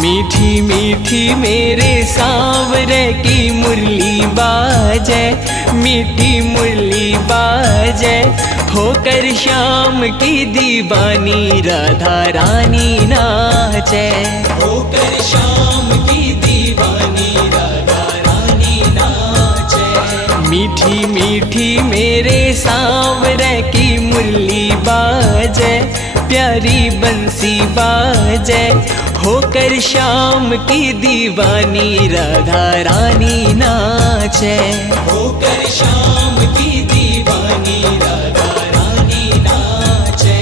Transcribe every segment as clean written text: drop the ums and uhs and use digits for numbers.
मीठी मीठी मेरे सांवरे की मुरली बाजे, मीठी मुरली बाजे, होकर श्याम की दीवानी राधा रानी नाचे। होकर श्याम की दीवानी राधा रानी नाचे। मीठी मीठी मेरे सांवरे की मुरली बाजे, प्यारी बंसी बाजे, होकर श्याम की दीवानी राधा रानी नाचे। होकर श्याम की दीवानी राधा रानी नाचे।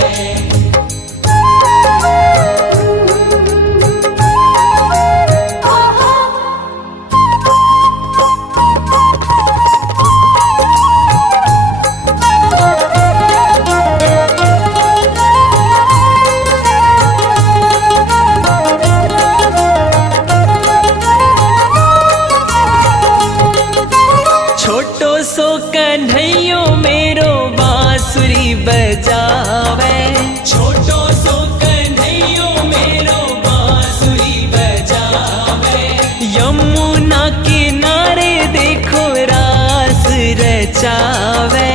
छोटो सो कन्हैयो मेरो बांसुरी बजावे, छोटो सो कन्हैयो मेरो बांसुरी बजावे। यमुना किनारे देखो रास रचावे,